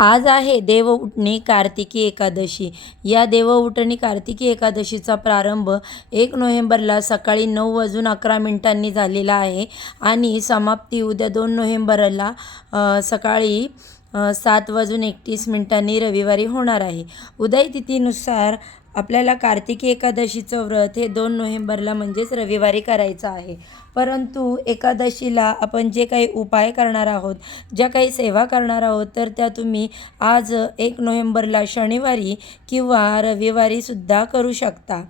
आज आहे देवउठणी कार्तिकी एकादशी. या देवउठणी कार्तिकी एकादशीचा प्रारंभ एक नोव्हेंबरला सकाळी नऊ वाजून अकरा मिनिटांनी झालेला आहे आणि समाप्ती उद्या दोन नोव्हेंबरला सकाळी सात वाजून एकतीस मिनिटांनी रविवारी होणार आहे. उदय तिथीनुसार आपल्याला कार्तिकी एकादशीचं व्रत हे दोन नोव्हेंबरला म्हणजेच रविवारी करायचं आहे. परंतु एकादशीला आपण जे काही उपाय करणार आहोत ज्या काही सेवा करणार आहोत तर त्या तुम्ही आज एक नोव्हेंबरला शनिवारी किंवा रविवारीसुद्धा करू शकता.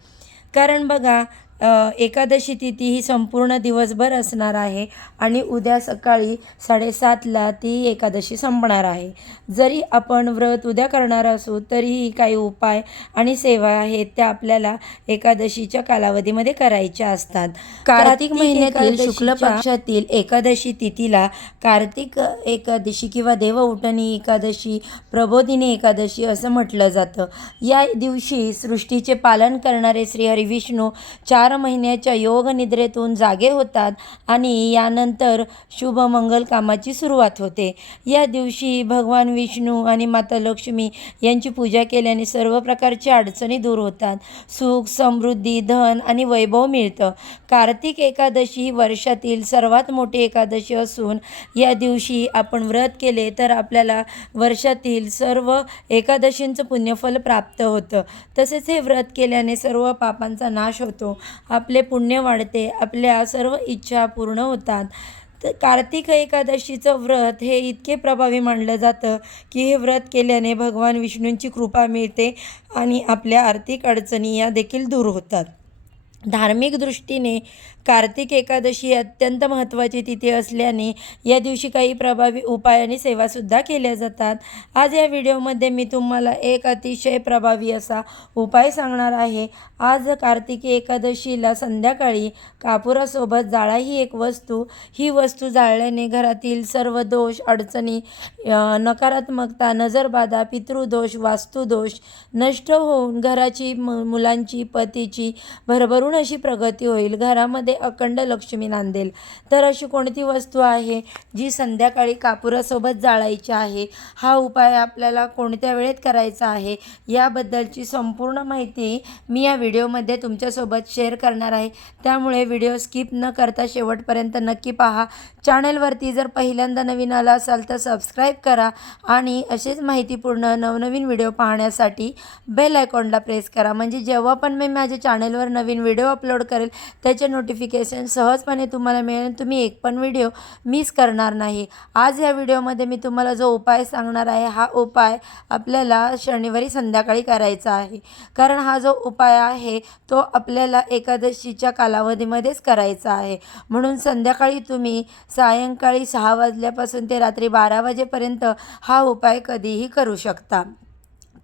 कारण बघा एकादशी तिथी ही संपूर्ण दिवसभर असणार आहे आणि उद्या सकाळी साडेसातला ती एकादशी संपणार आहे. जरी आपण व्रत उद्या करणार असू तरीही काही उपाय आणि सेवा आहेत त्या आपल्याला एकादशीच्या कालावधीमध्ये करायच्या असतात. कार्तिक महिन्यातील शुक्ल पक्षातील एकादशी तिथीला कार्तिक एकादशी किंवा देवउठणी एकादशी प्रबोधिनी एकादशी असं म्हटलं जातं. या दिवशी सृष्टीचे पालन करणारे श्रीहरी विष्णू चार चार महिन्याच्या योग निद्रेतून जागे होतात आणि यानंतर शुभ मंगल कामाची सुरुवात होते. या दिवशी भगवान विष्णू आणि माता लक्ष्मी यांची पूजा केल्याने सर्व प्रकारच्या अडचणी दूर होतात. सुख समृद्धी धन आणि वैभव मिळतं. कार्तिक एकादशी वर्षातील सर्वात मोठी एकादशी असून या दिवशी आपण व्रत केले तर आपल्याला वर्षातील सर्व एकादशींचं पुण्यफल प्राप्त होतं. तसेच हे व्रत केल्याने सर्व पापांचा नाश होतो. आपले पुण्य वाढते आपल्या सर्व इच्छा पूर्ण होतात. तर कार्तिक एकादशीचं व्रत हे इतके प्रभावी मानलं जातं की हे व्रत केल्याने भगवान विष्णूंची कृपा मिळते आणि आपल्या आर्थिक अडचणी या देखील दूर होतात. धार्मिक दृष्टीने कार्तिक एकादशी अत्यंत महत्त्वाची तिथी असल्याने या दिवशी काही प्रभावी उपाय आणि सेवासुद्धा केल्या जातात. आज या व्हिडिओमध्ये मी तुम्हाला एक अतिशय प्रभावी असा उपाय सांगणार आहे. आज कार्तिकी एकादशीला संध्याकाळी कापुरासोबत जाळा ही एक वस्तू. ही वस्तू जाळल्याने घरातील सर्व दोष अडचणी नकारात्मकता नजरबाधा पितृदोष वास्तुदोष नष्ट होऊन घराची मु मुलांची पतीची भरभरून अशी प्रगती होईल. घरामध्ये अखंड लक्ष्मी नांदेल. तर अशी कोणती वस्तू आहे जी संध्याकाळी कापुरासोबत जाळायची आहे? हा उपाय आपल्याला कोणत्या वेळेत करायचा आहे? याबद्दलची संपूर्ण माहिती मी या व्हिडिओमध्ये तुमच्यासोबत शेअर करणार आहे. त्यामुळे व्हिडिओ स्किप न करता शेवटपर्यंत नक्की पहा. चॅनलवरती जर पहिल्यांदा नवीन आला असाल तर सबस्क्राईब करा आणि असेच माहितीपूर्ण नवनवीन व्हिडिओ पाहण्यासाठी बेल आयकॉनला प्रेस करा. म्हणजे जेव्हा पण मी माझ्या चॅनलवर नवीन व्हिडिओ अपलोड करेल त्याचे नोटिफिकेशन सहजपणे तुम्हाला मिळेल तुम्ही एक पण व्हिडिओ मिस करणार नाही. आज या व्हिडिओमध्ये मी तुम्हाला जो उपाय सांगणार आहे हा उपाय आपल्याला शनिवारी संध्याकाळी करायचा आहे. कारण हा जो उपाय आहे तो आपल्याला एकादशीच्या कालावधीमध्येच करायचा आहे. म्हणून संध्याकाळी तुम्ही सायंकाळी सहा वाजल्यापासून ते रात्री बारा वाजेपर्यंत हा उपाय कधीही करू शकता.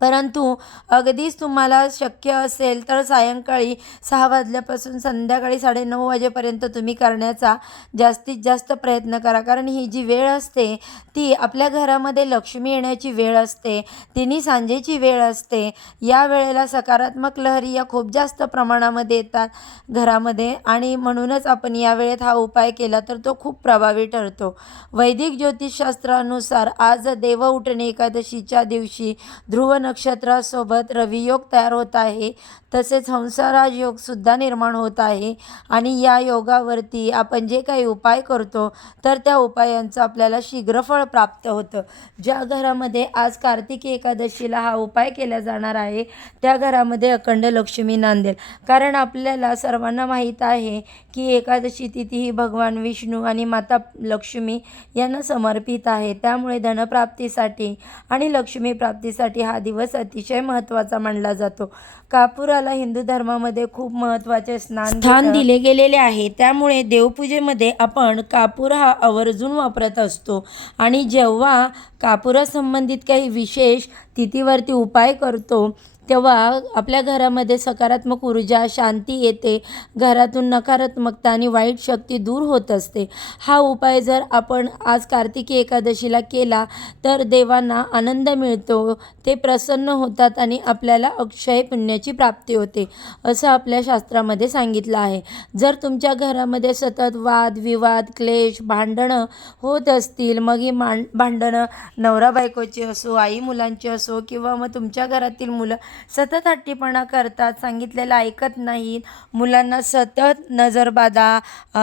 परंतु अगदीच तुम्हाला शक्य असेल तर सायंकाळी सहा वाजल्यापासून संध्याकाळी साडेनऊ वाजेपर्यंत तुम्ही करण्याचा जास्तीत जास्त प्रयत्न करा. कारण ही जी वेळ असते ती आपल्या घरामध्ये लक्ष्मी येण्याची वेळ असते तिन्ही सांजेची वेळ असते. या वेळेला सकारात्मक लहरी या खूप जास्त प्रमाणामध्ये येतात घरामध्ये आणि म्हणूनच आपण या वेळेत हा उपाय केला तर तो खूप प्रभावी ठरतो. वैदिक ज्योतिषशास्त्रानुसार आज देव उठणे एकादशीच्या दिवशी ध्रुव नक्षत्रासोबत रवियोग तयार होत आहे. तसेच हंसराज योगसुद्धा निर्माण होत आहे. आणि या योगावरती आपण जे काही उपाय करतो तर त्या उपायांचं आपल्याला शीघ्रफळ प्राप्त होतं. ज्या घरामध्ये आज कार्तिकी एकादशीला हा उपाय केला जाणार आहे त्या घरामध्ये अखंड लक्ष्मी नांदेल. कारण आपल्याला सर्वांना माहीत आहे की एकादशी तिथी ही भगवान विष्णू आणि माता लक्ष्मी यांना समर्पित आहे. त्यामुळे धनप्राप्तीसाठी आणि लक्ष्मी प्राप्तीसाठी हा दिवस अतिशय महत्त्वाचा मानला जातो. कापुराला हिंदू धर्मामध्ये खूप महत्त्वाचे स्नान स्थान दिले गेलेले आहे. त्यामुळे देवपूजेमध्ये आपण कापूर हा आवर्जून वापरत असतो. आणि जेव्हा कापुरासंबंधित काही विशेष तिथीवरती उपाय करतो तेव्हा आपल्या घरामध्ये सकारात्मक ऊर्जा शांती येते. घरातून नकारात्मकता आणि वाईट शक्ती दूर होत असते. हा उपाय जर आपण आज कार्तिकी एकादशीला केला तर देवांना आनंद मिळतो. ते प्रसन्न होतात आणि आपल्याला अक्षय पुण्याची प्राप्ती होते असं आपल्या शास्त्रामध्ये सांगितलं आहे. जर तुमच्या घरामध्ये सतत वाद विवाद क्लेश भांडणं होत असतील मग ही मांड भांडणं नवरा बायकोची असो आई मुलांची असो किंवा मग तुमच्या घरातील मुलं सतत हट्टीपणा करतात सांगितलेलं ऐकत नाहीत. मुलांना सतत नजरबाधा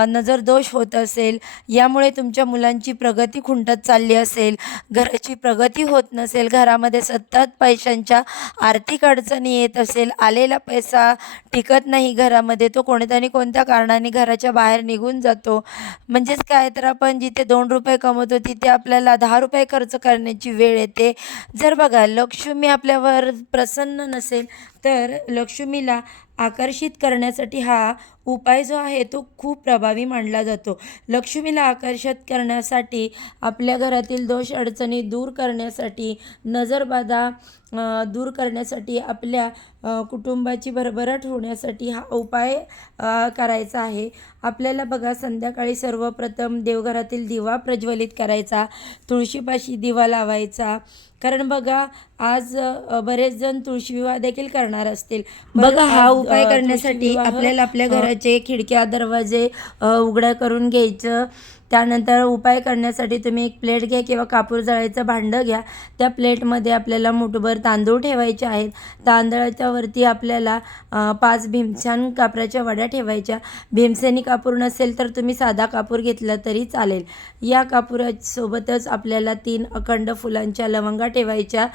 नजरदोष होत असेल. यामुळे तुमच्या मुलांची प्रगती खुंटत चालली असेल. घराची प्रगती होत नसेल. घरामध्ये सतत पैशांच्या आर्थिक अडचणी येत असेल. आलेला पैसा टिकत नाही घरामध्ये. तो कोणत्या आणि कोणत्या कारणाने घराच्या बाहेर निघून जातो? म्हणजेच काय? तर आपण जिथे दोन रुपये कमवतो तिथे आपल्याला दहा रुपये खर्च करण्याची वेळ येते. जर बघा लक्ष्मी आपल्यावर प्रसन्न नसेल तर लक्ष्मीला आकर्षित करण्यासाठी हा उपाय जो आहे तो खूप प्रभावी मानला जातो. लक्ष्मीला आकर्षित करण्यासाठी आपल्या घरातील दोष अडचणी दूर करण्यासाठी नजरबाधा दूर करण्यासाठी आपल्या कुटुंबाची भरभराट होण्यासाठी हा उपाय करायचा आहे. आपल्याला बघा संध्याकाळी सर्वप्रथम देवघरातील दिवा प्रज्वलित करायचा तुळशीपाशी दिवा लावायचा. कारण बघा आज बरेच जण तुळशी विवाह देखील करणार असतील. बघा हा उपाय करण्यासाठी आपल्याला आपल्या अ, घराचे खिडक्या दरवाजे उघड्या करून घ्यायचं. त्यानंतर उपाय करण्यासाठी तुम्ही एक प्लेट घ्या किंवा कापूर जळायचं भांडं घ्या. त्या प्लेटमध्ये आपल्याला मुठभर तांदूळ ठेवायचे आहेत. तांदळाच्या वरती आपल्याला पाच भीमसेन कापराच्या वड्या ठेवायच्या. भीमसेनी कापूर नसेल तर तुम्ही साधा कापूर घेतला तरी चालेल. या कापुरासोबतच आपल्याला तीन अखंड फुलांच्या लवंगा ठेवायच्या.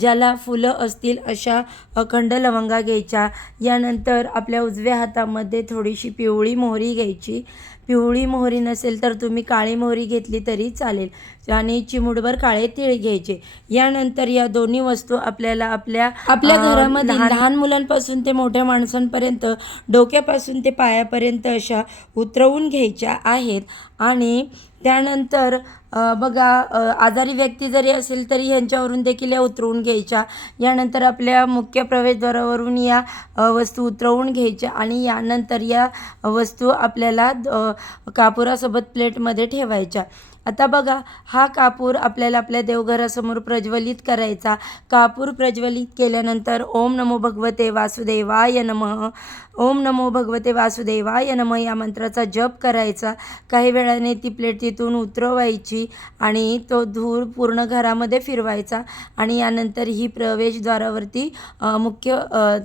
ज्याला फुलं असतील अशा अखंड लवंगा घ्यायच्या. यानंतर आपल्या उजव्या हातामध्ये थोडीशी पिवळी मोहरी घ्यायची. पिवळी मोहरी नसेल तर तुम्ही काळी मोहरी घेतली तरी चालेल आणि चिमुडभर काळे तीळ घ्यायचे. यानंतर या दोन्ही वस्तू आपल्याला आपल्या आपल्या घरामध्ये लहान- मुलांपासून ते मोठ्या माणसांपर्यंत डोक्यापासून ते पायापर्यंत अशा उतरवून घ्यायच्या आहेत. आणि त्यानंतर बघा आजारी व्यक्ती जरी असेल तरी ह्यांच्यावरून देखील या उतरवून घ्यायच्या. यानंतर आपल्या मुख्य प्रवेशद्वारावरून या वस्तू उतरवून घ्यायच्या आणि यानंतर या वस्तू आपल्याला कापुरासोबत प्लेटमध्ये ठेवायच्या. आता बघा हा कापूर आपल्याला आपल्या देवघरासमोर प्रज्वलित करायचा. कापूर प्रज्वलित केल्यानंतर ओम नमो भगवते वासुदेवाय नमः. ओम नमो भगवते वासुदेवाय नमः या मंत्राचा जप करायचा. काही वेळाने ती प्लेट तिथून उतरवायची. आणि तो धूर पूर्ण घरामध्ये फिरवायचा आणि यानंतर ही प्रवेशद्वारावरती मुख्य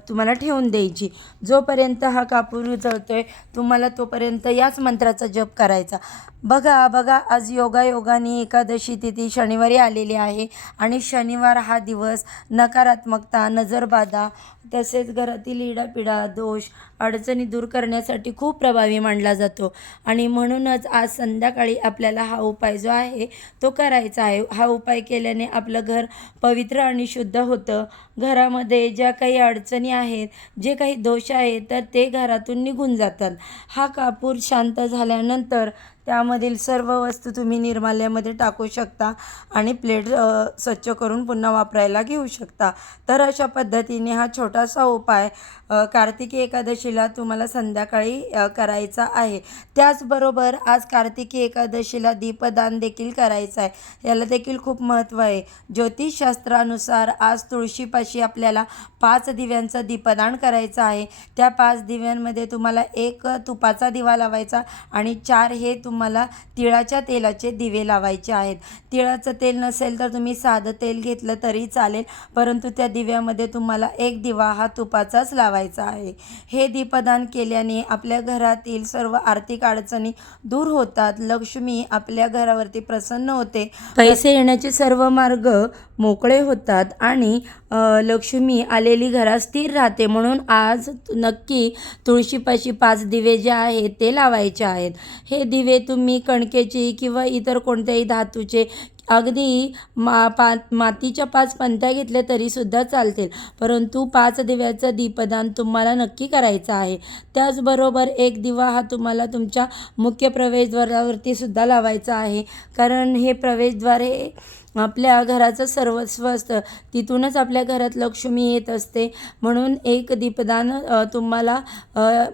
तुम्हाला ठेवून द्यायची. जोपर्यंत हा कापूर जळतोय तुम्हाला तोपर्यंत याच मंत्राचा जप करायचा. बघा बघा आज योगायोगाने एकादशी तिथी शनिवारी आलेली आहे आणि शनिवार हा दिवस नकारात्मकता नजरबाधा तसेच घरातील इडापिडा दोष अडचणी दूर करण्यासाठी खूप प्रभावी मानला जातो. आणि म्हणूनच आज संध्याकाळी आपल्याला हा उपाय जो आहे तो करायचा आहे. हा उपाय केल्याने आपलं घर पवित्र आणि शुद्ध होतं. घरामध्ये ज्या काही अडचणी आहेत जे काही दोष आहेत तर ते घरातून निघून जातात. हा कापूर शांत झाल्यानंतर त्यामधील सर्व वस्तू तुम्ही निर्माल्यामध्ये टाकू शकता आणि प्लेट स्वच्छ करून पुन्हा वापरायला घेऊ शकता. तर अशा पद्धतीने हा छोटासा उपाय कार्तिकी एकादशीला तुम्हाला संध्याकाळी करायचा आहे. त्याचबरोबर आज कार्तिकी एकादशीला दीपदान देखील करायचं आहे. याला देखील खूप महत्त्व आहे. ज्योतिषशास्त्रानुसार आज तुळशीपाशी आपल्याला पाच दिव्यांचं दीपदान करायचं आहे. त्या पाच दिव्यांमध्ये तुम्हाला एक तुपाचा दिवा लावायचा आणि चार हे तुम्हाला तिळाच्या तेलाचे दिवे लावायचे आहेत. तिळाचं तेल नसेल तर तुम्ही साधं तेल घेतलं तरी चालेल परंतु त्या दिव्यामध्ये तुम्हाला एक दिवा हा तुपाचाच लावायचा आहे. हे दीपदान केल्याने आपल्या घरातील सर्व आर्थिक अडचणी दूर होतात. लक्ष्मी आपल्या घरावरती प्रसन्न होते. पैसे येण्याचे सर्व मार्ग मोकळे होतात आणि लक्ष्मी आलेली घरात स्थिर राहते. म्हणून आज नक्की तुळशीपाशी पाच दिवे जे आहेत ते लावायचे आहेत. हे दिवे तुम्ही कणकेचे किंवा इतर कोणत्याही धातूचे अगदी मा पा मातीच्या पाच पंत्या घेतल्या तरीसुद्धा चालतील. परंतु पाच दिव्याचं दीपदान तुम्हाला नक्की करायचं आहे. त्याचबरोबर एक दिवा हा तुम्हाला तुमच्या मुख्य प्रवेशद्वारावरती सुद्धा लावायचा आहे. कारण हे प्रवेशद्वार हे आपल्या घराचं सर्वस्व असतं. तिथूनच आपल्या घरात लक्ष्मी येत असते. म्हणून एक दीपदान तुम्हाला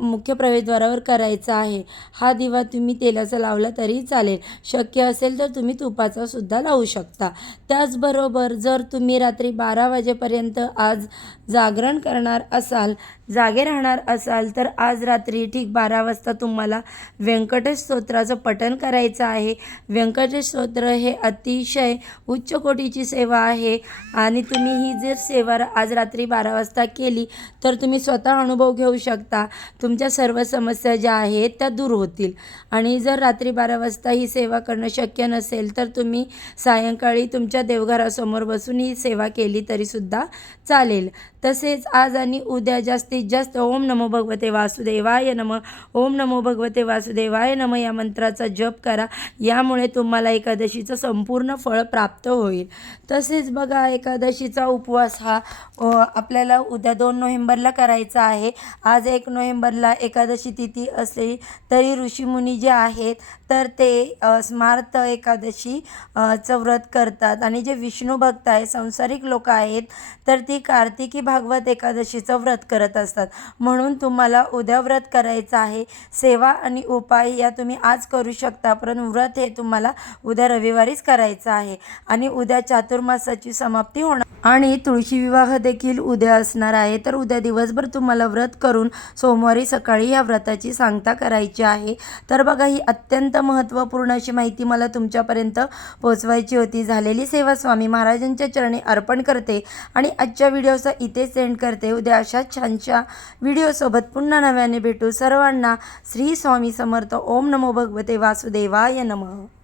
मुख्य प्रवेशद्वारावर करायचं आहे. हा दिवा तुम्ही तेलाचा लावला तरी चालेल. शक्य असेल तर तुम्ही तुपाचा सुद्धा लावू शकता. त्याचबरोबर जर तुम्ही रात्री बारा वाजेपर्यंत आज जागरण करणार असाल जागे राहणार असाल तर आज रात्री ठीक बारा वाजता तुम्हाला व्यंकटेश स्तोत्राचं पठण करायचं आहे. व्यंकटेश स्तोत्र हे अतिशय उच्च कोटीची सेवा आहे आणि तुम्ही ही जर सेवा आज रात्री बारा वाजता केली तर तुम्ही स्वतः अनुभव घेऊ शकता. तुमच्या सर्व समस्या ज्या आहेत त्या दूर होतील. आणि जर रात्री बारा वाजता ही सेवा करणं शक्य नसेल तर तुम्ही सायंकाळी तुमच्या देवघरासमोर बसून ही सेवा केली तरीसुद्धा चालेल. तसेच आज आणि उद्या जास्त जास्तीत जास्त ओम नमो भगवते वासुदेवाय नम. ओम नमो भगवते वासुदेवाय नम. या मंत्राचा जप करा. यामुळे तुम्हाला एकादशीचं संपूर्ण फळ प्राप्त होईल. तसेच बघा एकादशीचा उपवास हा आपल्याला उद्या दोन नोव्हेंबरला करायचा आहे. आज एक नोव्हेंबरला एकादशी तिथी असली तरी ऋषीमुनी जे आहेत तर ते स्मार्थ स्मार्त एकादशी चं व्रत करतात. आणि जे विष्णू भक्त आहे संसारिक लोक आहेत तर ती कार्तिकी भागवत एकादशीचं व्रत करत असतात. म्हणून तुम्हाला उद्या व्रत करायचं आहे. सेवा आणि उपाय या तुम्ही आज करू शकता. परंतु व्रत हे तुम्हाला उद्या रविवारीच करायचं आहे. आणि उद्या चातुर्मासाची समाप्ती होणार. आणि तुळशी विवाह देखील उद्या असणार आहे. तर उद्या दिवसभर तुम्हाला व्रत करून सोमवारी सकाळी या व्रताची सांगता करायची आहे. तर बघा ही अत्यंत महत्त्वपूर्ण अशी माहिती मला तुमच्यापर्यंत पोचवायची होती. झालेली सेवा स्वामी महाराजांच्या चरणी अर्पण करते आणि आजच्या व्हिडिओचा इथे सेंड करते. उद्या अशाच छानशा व्हिडिओसोबत पुन्हा नव्याने भेटू. सर्वांना श्री स्वामी समर्थ. ओम नमो भगवते वासुदेवाय नमः.